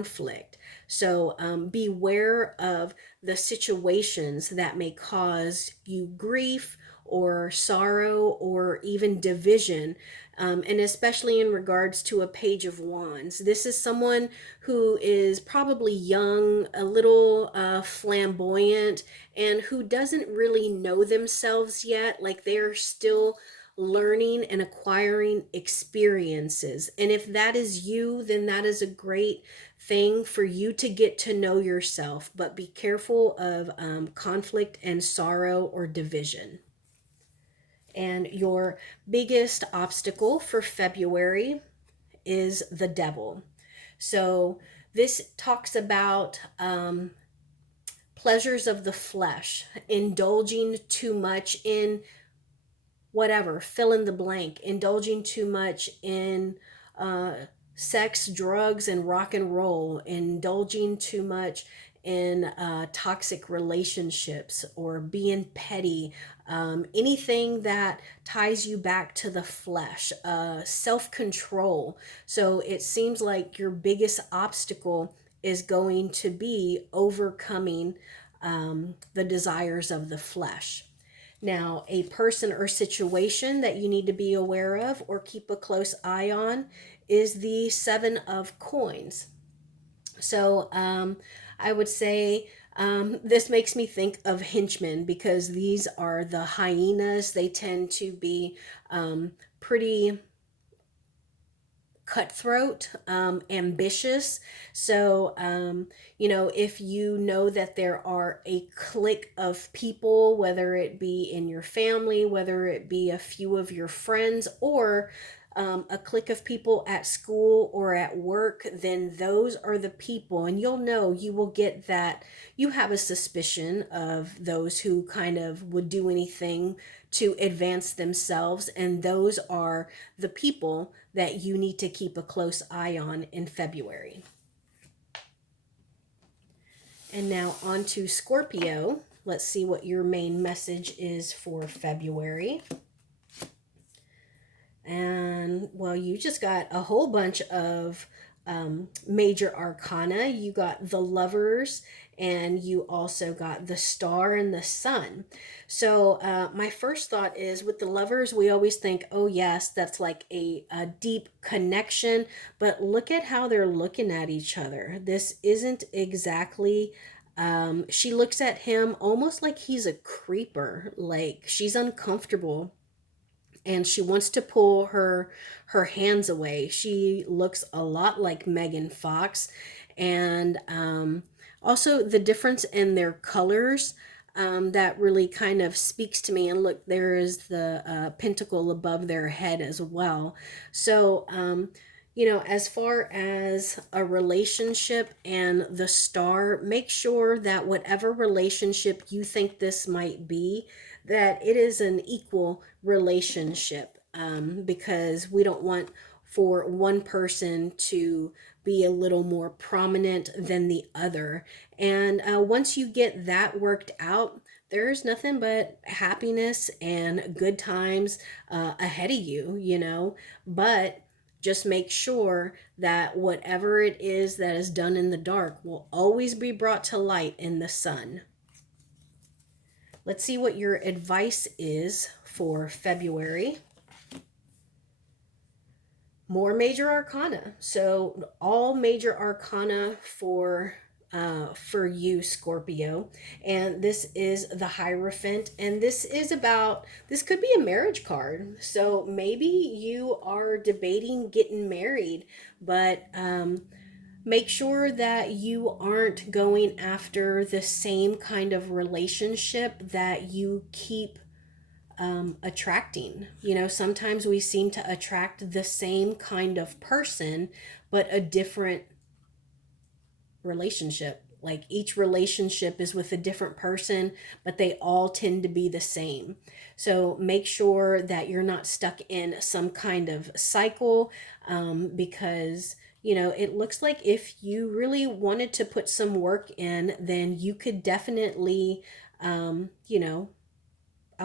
conflict. So beware of the situations that may cause you grief or sorrow or even division. And especially in regards to a Page of Wands. This is someone who is probably young, a little flamboyant, and who doesn't really know themselves yet. Like they're still learning and acquiring experiences. And if that is you, then that is a great thing for you to get to know yourself. But be careful of conflict and sorrow or division. And your biggest obstacle for February is the devil. So this talks about pleasures of the flesh, indulging too much in whatever, fill in the blank, indulging too much in sex, drugs, and rock and roll, indulging too much in toxic relationships or being petty, anything that ties you back to the flesh, self control. So it seems like your biggest obstacle is going to be overcoming the desires of the flesh. Now, a person or situation that you need to be aware of or keep a close eye on is the Seven of Coins. So I would say this makes me think of henchmen because these are the hyenas. They tend to be pretty cutthroat, ambitious. So, if you know that there are a clique of people, whether it be in your family, whether it be a few of your friends, or a clique of people at school or at work, then those are the people. And you'll know, you will get that you have a suspicion of those who kind of would do anything to advance themselves. And those are the people that you need to keep a close eye on in February. And now on to Scorpio. Let's see what your main message is for February. And well, you just got a whole bunch of major arcana. You got the Lovers, and you also got the Star and the Sun. So my first thought is, with the Lovers, we always think, oh yes, that's like a deep connection. But look at how they're looking at each other. This isn't exactly she looks at him almost like he's a creeper, like she's uncomfortable and she wants to pull her hands away. She looks a lot like Megan Fox, and also the difference in their colors. That really kind of speaks to me. And look, there is the pentacle above their head as well. So, as far as a relationship and the star, make sure that whatever relationship you think this might be, that it is an equal relationship, because we don't want for one person to be a little more prominent than the other. And once you get that worked out, there's nothing but happiness and good times ahead of you. But just make sure that whatever it is that is done in the dark will always be brought to light in the sun. Let's see what your advice is for February. More major arcana. So all major arcana for you, Scorpio. And this is the Hierophant. And this could be a marriage card. So maybe you are debating getting married, but make sure that you aren't going after the same kind of relationship that you keep attracting. Sometimes we seem to attract the same kind of person, but a different relationship. Like each relationship is with a different person, but they all tend to be the same. So make sure that you're not stuck in some kind of cycle, because it looks like if you really wanted to put some work in, then you could definitely, I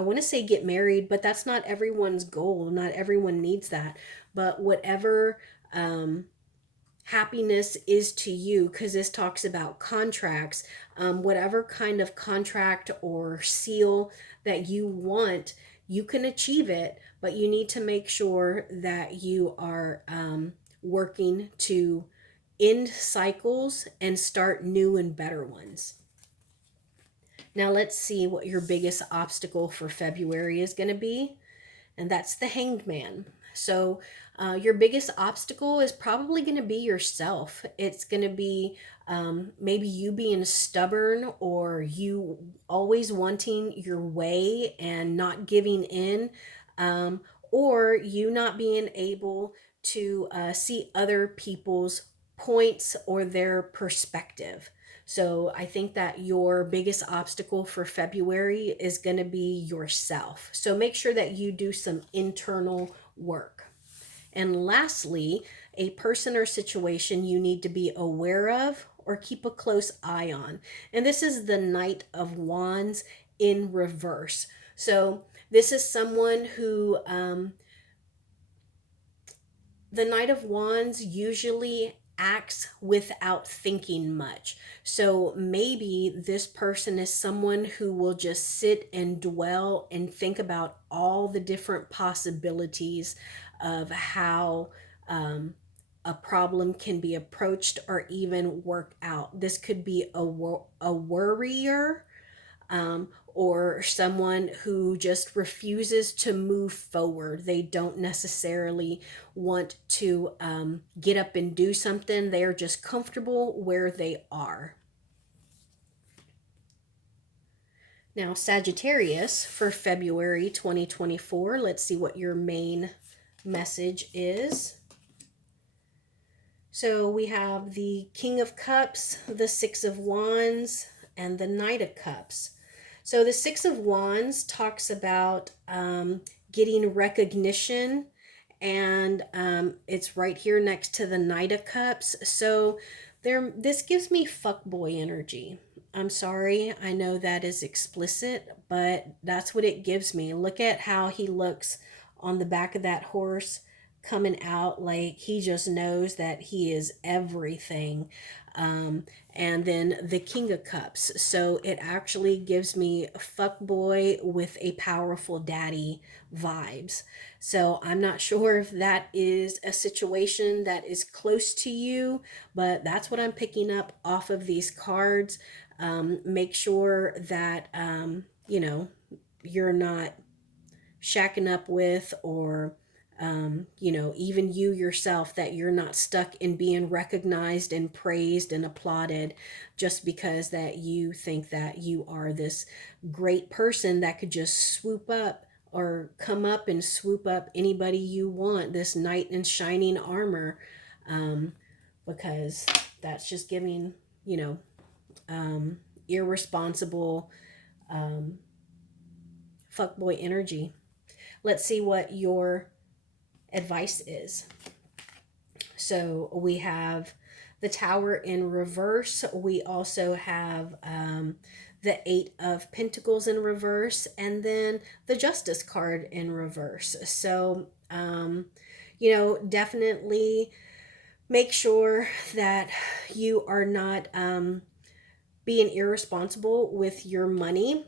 want to say get married, but that's not everyone's goal. Not everyone needs that. But whatever happiness is to you, because this talks about contracts. Whatever kind of contract or seal that you want, you can achieve it, but you need to make sure that you are working to end cycles and start new and better ones. Now let's see what your biggest obstacle for February is going to be, and that's the Hanged Man. So, your biggest obstacle is probably going to be yourself. It's going to be maybe you being stubborn, or you always wanting your way and not giving in, um, or you not being able to see other people's points or their perspective. So I think that your biggest obstacle for February is going to be yourself. So make sure that you do some internal work. And lastly, a person or situation you need to be aware of or keep a close eye on. And this is the Knight of Wands in reverse. So this is someone who the Knight of Wands usually acts without thinking much. So maybe this person is someone who will just sit and dwell and think about all the different possibilities of how a problem can be approached or even work out. This could be a worrier, or someone who just refuses to move forward. They don't necessarily want to get up and do something. They are just comfortable where they are. Now, Sagittarius for February 2024, let's see what your main message is. So we have the King of Cups, the Six of Wands, and the Knight of Cups. So the Six of Wands talks about getting recognition, and it's right here next to the Knight of Cups. So this gives me fuckboy energy. I'm sorry, I know that is explicit, but that's what it gives me. Look at how he looks on the back of that horse, coming out like he just knows that he is everything. And then the King of Cups. So it actually gives me fuckboy with a powerful daddy vibes. So I'm not sure if that is a situation that is close to you, but that's what I'm picking up off of these cards. Make sure that, you're not shacking up with, or even you yourself, that you're not stuck in being recognized and praised and applauded just because that you think that you are this great person that could just swoop up or come up and swoop up anybody you want, this knight in shining armor, because that's just giving, irresponsible fuckboy energy. Let's see what your advice is. So we have the Tower in reverse. We also have the Eight of Pentacles in reverse, and then the Justice card in reverse. So, definitely make sure that you are not being irresponsible with your money,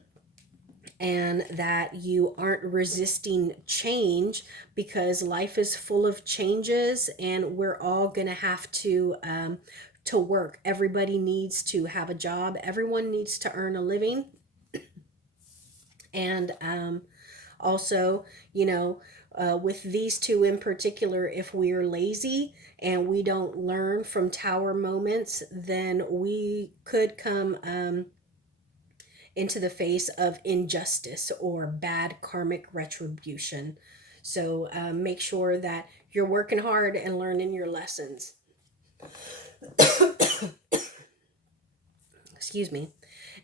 and that you aren't resisting change, because life is full of changes and we're all going to have to work. Everybody needs to have a job. Everyone needs to earn a living. And also, with these two in particular, if we are lazy and we don't learn from tower moments, then we could come into the face of injustice or bad karmic retribution. So make sure that you're working hard and learning your lessons. Excuse me.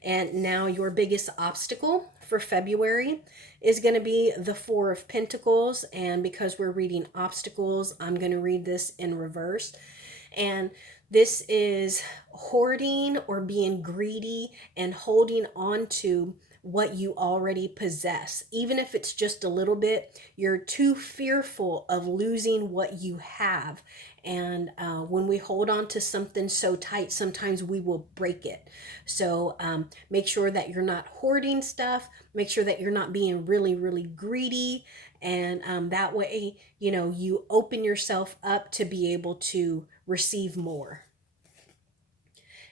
And now your biggest obstacle for February is going to be the Four of Pentacles. And because we're reading obstacles, I'm going to read this in reverse. And this is hoarding or being greedy and holding on to what you already possess. Even if it's just a little bit, you're too fearful of losing what you have. And when we hold on to something so tight, sometimes we will break it. So make sure that you're not hoarding stuff. Make sure that you're not being really, really greedy. And that way, you open yourself up to be able to receive more.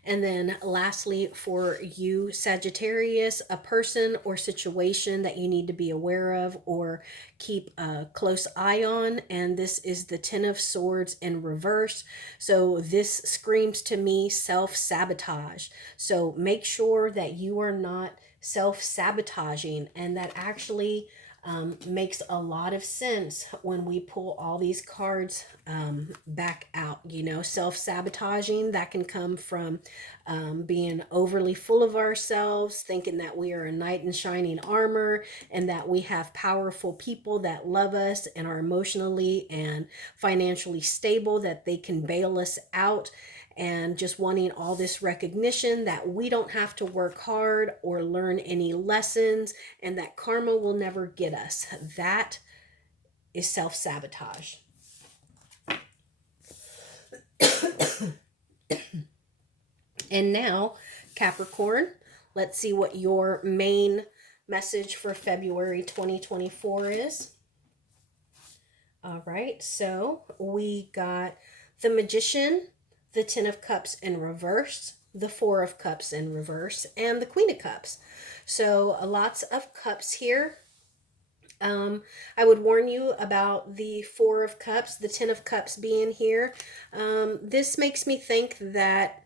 And then lastly, for you, Sagittarius, a person or situation that you need to be aware of or keep a close eye on. And this is the Ten of Swords in reverse. So this screams to me self-sabotage. So make sure that you are not self-sabotaging, and that actually makes a lot of sense when we pull all these cards back out. Self-sabotaging, that can come from being overly full of ourselves, thinking that we are a knight in shining armor and that we have powerful people that love us and are emotionally and financially stable, that they can bail us out, and just wanting all this recognition that we don't have to work hard or learn any lessons, and that karma will never get us. That is self-sabotage. And now, Capricorn, let's see what your main message for February 2024 is. All right, so we got the Magician, the Ten of Cups in reverse, the Four of Cups in reverse, and the Queen of Cups. So lots of cups here. I would warn you about the Four of Cups, the Ten of Cups being here. This makes me think that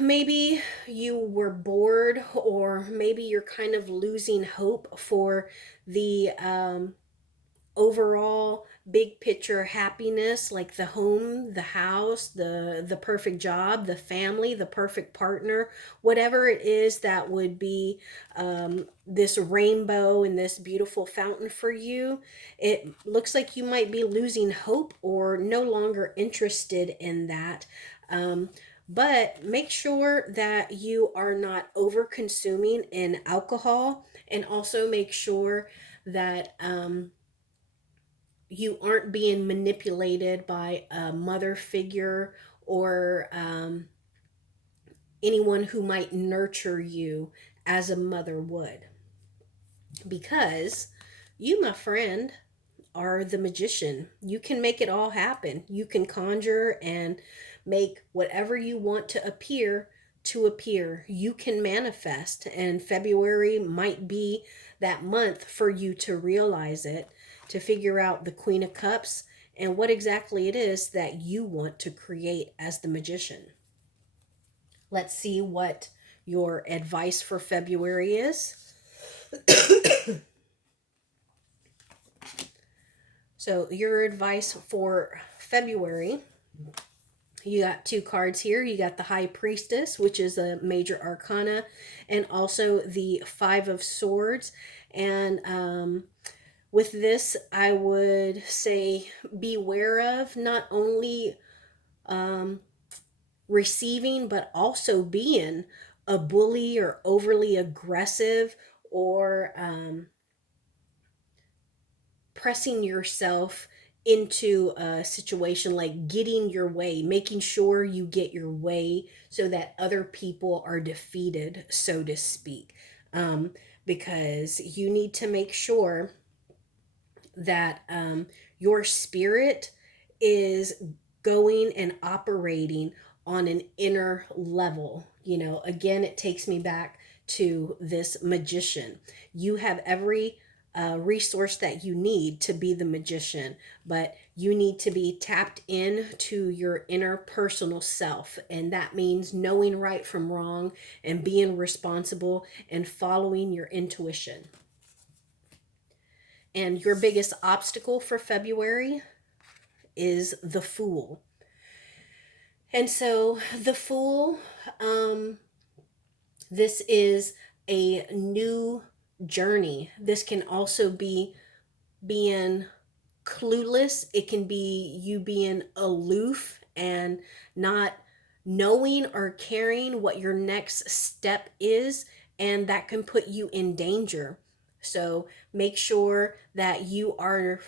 maybe you were bored, or maybe you're kind of losing hope for the overall big picture happiness, like the home, the house, the perfect job, the family, the perfect partner, whatever it is that would be this rainbow and this beautiful fountain for you. It looks like you might be losing hope or no longer interested in that. But make sure that you are not over consuming in alcohol, and also make sure that you aren't being manipulated by a mother figure or anyone who might nurture you as a mother would. Because you, my friend, are the magician. You can make it all happen. You can conjure and make whatever you want to appear to appear. You can manifest, and February might be that month for you to realize it, to figure out the Queen of Cups and what exactly it is that you want to create as the magician. Let's see what your advice for February is. So your advice for February, you got two cards here. You got the High Priestess, which is a major arcana, and also the Five of Swords. And with this, I would say beware of not only receiving, but also being a bully or overly aggressive, or pressing yourself into a situation, like getting your way, making sure you get your way so that other people are defeated, so to speak. Because you need to make sure that your spirit is going and operating on an inner level. Again, it takes me back to this magician. You have every resource that you need to be the magician, but you need to be tapped in to your inner personal self. And that means knowing right from wrong and being responsible and following your intuition. And your biggest obstacle for February is the Fool. And so the Fool, this is a new journey. This can also be being clueless. It can be you being aloof and not knowing or caring what your next step is, and that can put you in danger. So make sure that you are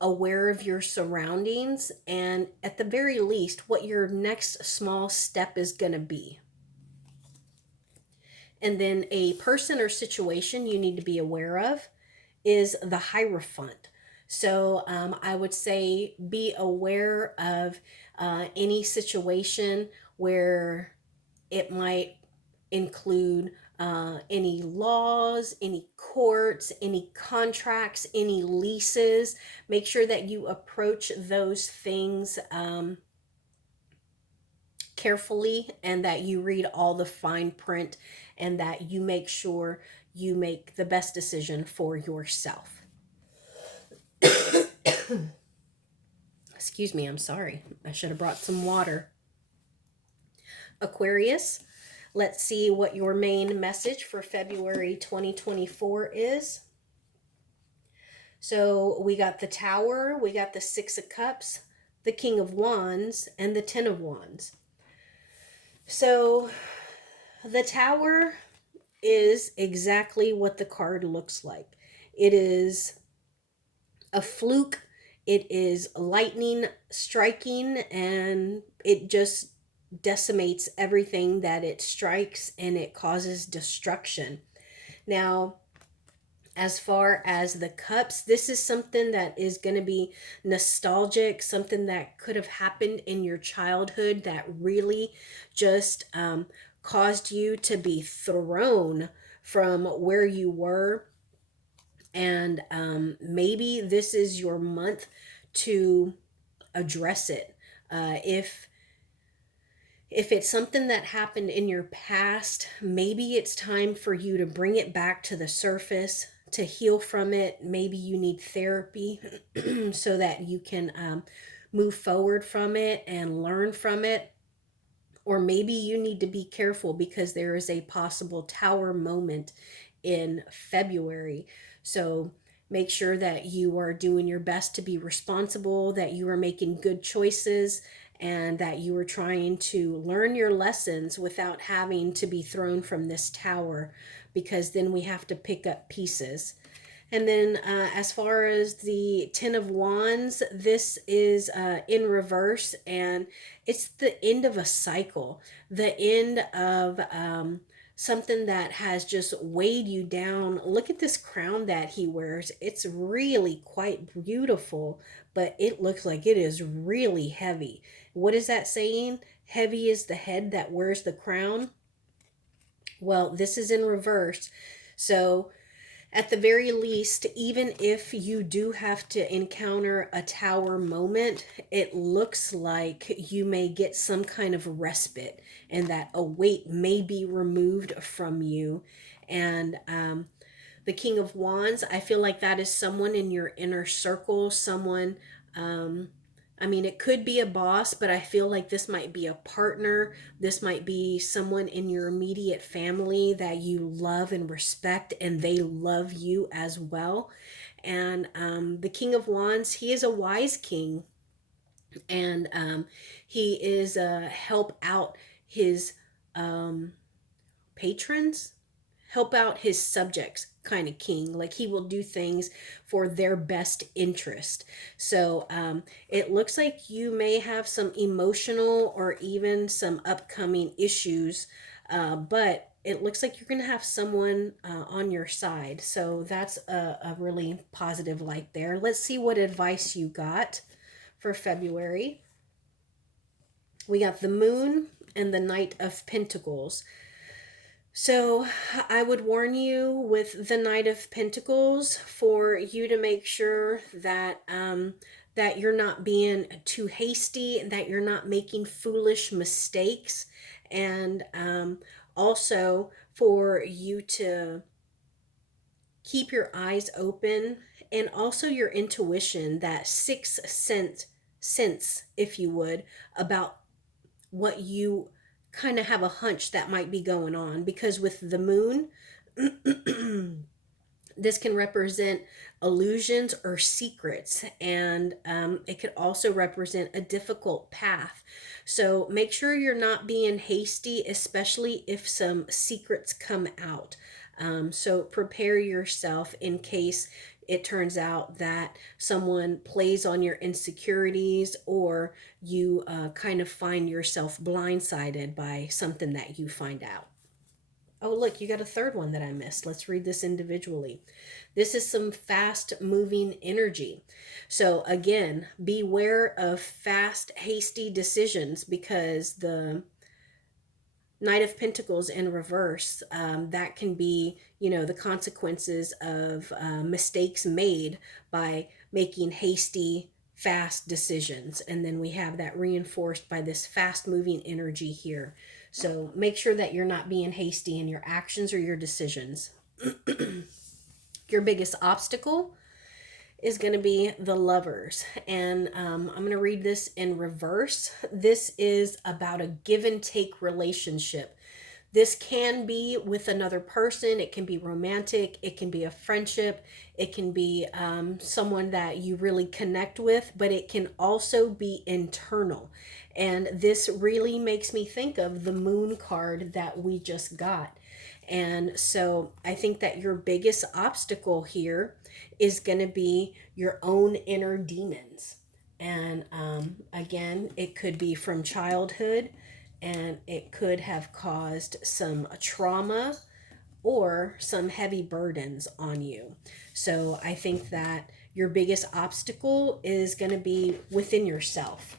aware of your surroundings, and at the very least, what your next small step is going to be. And then a person or situation you need to be aware of is the Hierophant. So I would say be aware of any situation where it might include any laws, any courts, any contracts, any leases. Make sure that you approach those things carefully, and that you read all the fine print, and that you make sure you make the best decision for yourself. Excuse me, I'm sorry. I should have brought some water. Aquarius, let's see what your main message for February 2024 is. So we got the Tower, we got the Six of Cups, the King of Wands, and the Ten of Wands. So the Tower is exactly what the card looks like. It is a fluke. It is lightning striking, and it just decimates everything that it strikes, and it causes destruction. Now, as far as the cups, this is something that is going to be nostalgic, something that could have happened in your childhood that really just caused you to be thrown from where you were. And maybe this is your month to address it. If it's something that happened in your past, maybe it's time for you to bring it back to the surface, to heal from it. Maybe you need therapy so that you can move forward from it and learn from it. Or maybe you need to be careful because there is a possible Tower moment in February. So make sure that you are doing your best to be responsible, that you are making good choices, and that you are trying to learn your lessons without having to be thrown from this tower, because then we have to pick up pieces. And then as far as the Ten of Wands, this is in reverse, and it's the end of a cycle, the end of something that has just weighed you down. Look at this crown that he wears. It's really quite beautiful, but it looks like it is really heavy. What is that saying? Heavy is the head that wears the crown. Well, this is in reverse. So at the very least, even if you do have to encounter a Tower moment, it looks like you may get some kind of respite, and that a weight may be removed from you. And the King of Wands, I feel like that is someone in your inner circle, someone, it could be a boss, but I feel like this might be a partner. This might be someone in your immediate family that you love and respect, and they love you as well. And the King of Wands, he is a wise king, and he is help out his patrons, help out his subjects kind of king. Like, he will do things for their best interest. So it looks like you may have some emotional or even some upcoming issues, but it looks like you're going to have someone on your side. So that's a really positive light there. Let's see what advice you got for February. We got the Moon and the Knight of Pentacles. So I would warn you with the Knight of Pentacles for you to make sure that that you're not being too hasty, that you're not making foolish mistakes, and also for you to keep your eyes open, and also your intuition, that sixth sense, if you would, about what you kind of have a hunch that might be going on. Because with the Moon, this can represent illusions or secrets, and it could also represent a difficult path. So make sure you're not being hasty, especially if some secrets come out. So prepare yourself in case it turns out that someone plays on your insecurities, or you kind of find yourself blindsided by something that you find out. Oh, look, you got a third one that I missed. Let's read this individually. This is some fast moving energy. So, again, beware of fast, hasty decisions, because the Knight of Pentacles in reverse, that can be, the consequences of mistakes made by making hasty, fast decisions. And then we have that reinforced by this fast moving energy here. So make sure that you're not being hasty in your actions or your decisions. Your biggest obstacle is going to be the Lovers. And I'm going to read this in reverse. This is about a give and take relationship. This can be with another person. It can be romantic. It can be a friendship. It can be someone that you really connect with, but it can also be internal. And this really makes me think of the Moon card that we just got. And so I think that your biggest obstacle here is going to be your own inner demons. And again, it could be from childhood, and it could have caused some trauma or some heavy burdens on you. So I think that your biggest obstacle is going to be within yourself.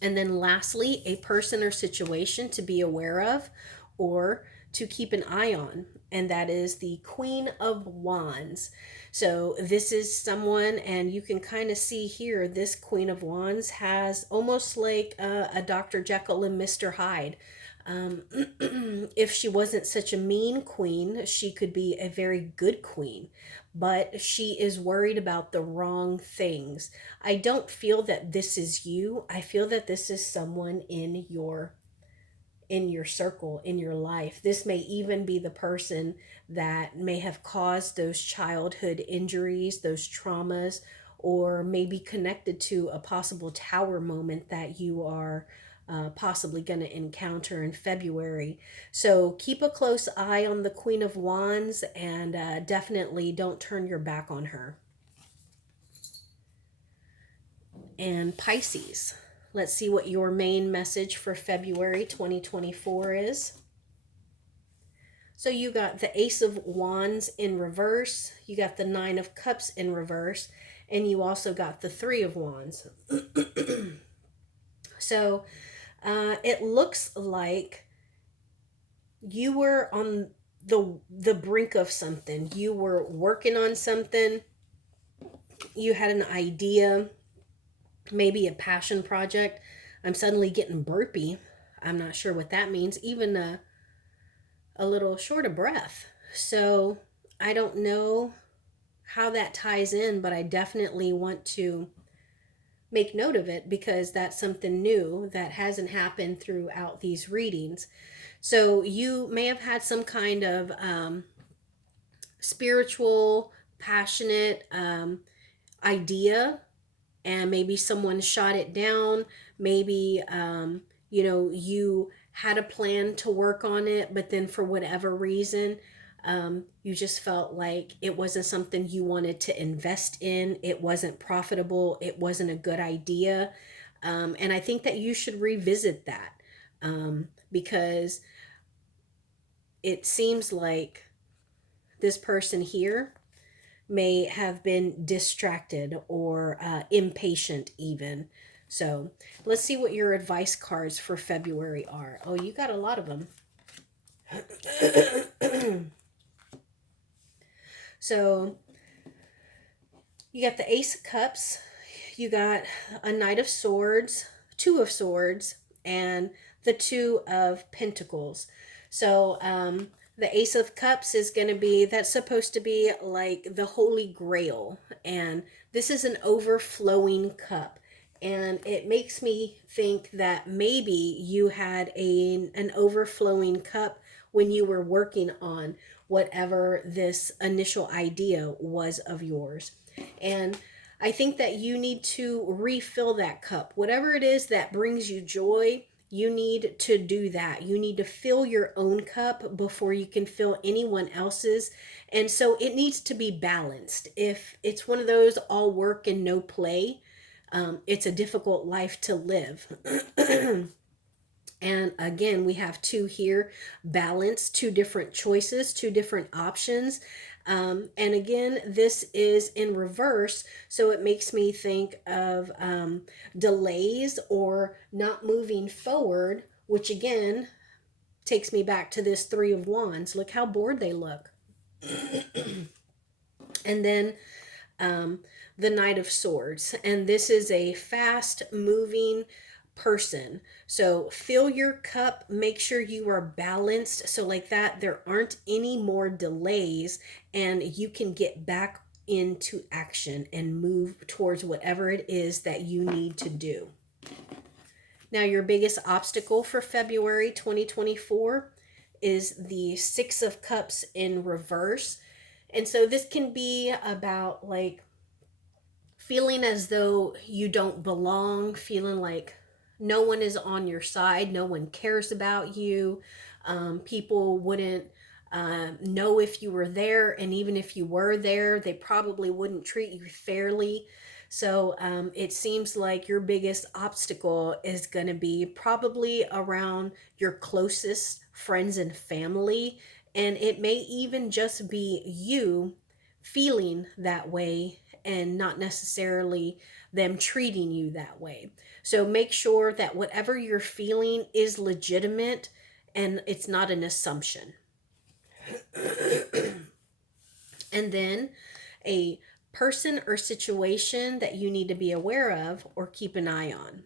And then lastly, a person or situation to be aware of or to keep an eye on, and that is the Queen of Wands. So this is someone, and you can kind of see here, this Queen of Wands has almost like a Dr. Jekyll and Mr. Hyde. If she wasn't such a mean queen, she could be a very good queen, but she is worried about the wrong things. I don't feel that this is you. I feel that this is someone in your circle, in your life. This may even be the person that may have caused those childhood injuries, those traumas, or maybe connected to a possible tower moment that you are possibly going to encounter in February. So keep a close eye on the Queen of Wands, and definitely don't turn your back on her. And Pisces. Let's see what your main message for February 2024 is. So you got the Ace of Wands in reverse, you got the Nine of Cups in reverse, and you also got the Three of Wands. So it looks like you were on the brink of something. You were working on something. You had an idea, maybe a passion project. I'm suddenly getting burpy. I'm not sure what that means. Even a little short of breath. So I don't know how that ties in, but I definitely want to make note of it, because that's something new that hasn't happened throughout these readings. So you may have had some kind of spiritual, passionate idea, and maybe someone shot it down. Maybe you had a plan to work on it, but then for whatever reason, you just felt like it wasn't something you wanted to invest in. It wasn't profitable. It wasn't a good idea. And I think that you should revisit that, because it seems like this person here may have been distracted or impatient even. So let's see what your advice cards for February are. Oh, you got a lot of them. So you got the Ace of Cups, you got a Knight of Swords, Two of Swords, and the Two of Pentacles. So the Ace of Cups is going to be, that's supposed to be like the Holy Grail. And this is an overflowing cup. And it makes me think that maybe you had an overflowing cup when you were working on whatever this initial idea was of yours. And I think that you need to refill that cup. Whatever it is that brings you joy, You need to do that. You need to fill your own cup before you can fill anyone else's. And so it needs to be balanced. If it's one of those all work and no play, it's a difficult life to live. And again, we have two here, balance, two different choices, two different options. And again, this is in reverse. So it makes me think of delays or not moving forward, which again takes me back to this Three of Wands. Look how bored they look. And then um, the Knight of Swords. And this is a fast moving person. So fill your cup, make sure you are balanced. So, like that, there aren't any more delays and you can get back into action and move towards whatever it is that you need to do. Now, your biggest obstacle for February 2024 is the Six of Cups in reverse. And so this can be about like feeling as though you don't belong, feeling like no one is on your side, no one cares about you. People wouldn't know if you were there, and even if you were there, they probably wouldn't treat you fairly. So it seems like your biggest obstacle is going to be probably around your closest friends and family. And it may even just be you feeling that way and not necessarily them treating you that way. So make sure that whatever you're feeling is legitimate and it's not an assumption. And then a person or situation that you need to be aware of or keep an eye on.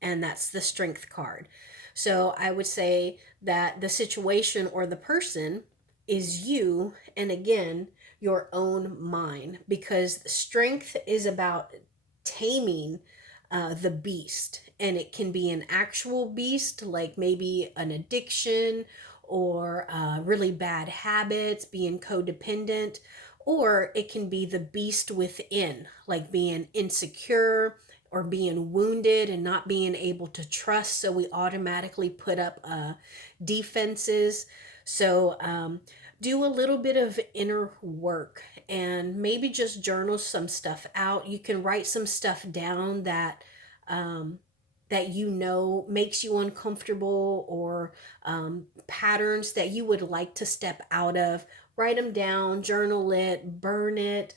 And that's the Strength card. So I would say that the situation or the person is you, and again, your own mind, because strength is about taming the beast. And it can be an actual beast, like maybe an addiction or really bad habits, being codependent, or it can be the beast within, like being insecure or being wounded and not being able to trust. So we automatically put up defenses. So do a little bit of inner work and maybe just journal some stuff out. You can write some stuff down that that you know makes you uncomfortable, or patterns that you would like to step out of. Write them down, journal it, burn it,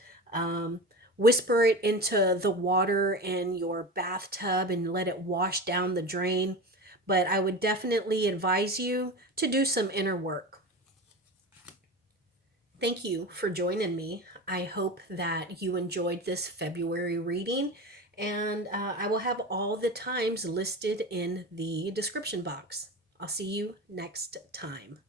whisper it into the water in your bathtub and let it wash down the drain. But I would definitely advise you to do some inner work. Thank you for joining me. I hope that you enjoyed this February reading, and I will have all the times listed in the description box. I'll see you next time.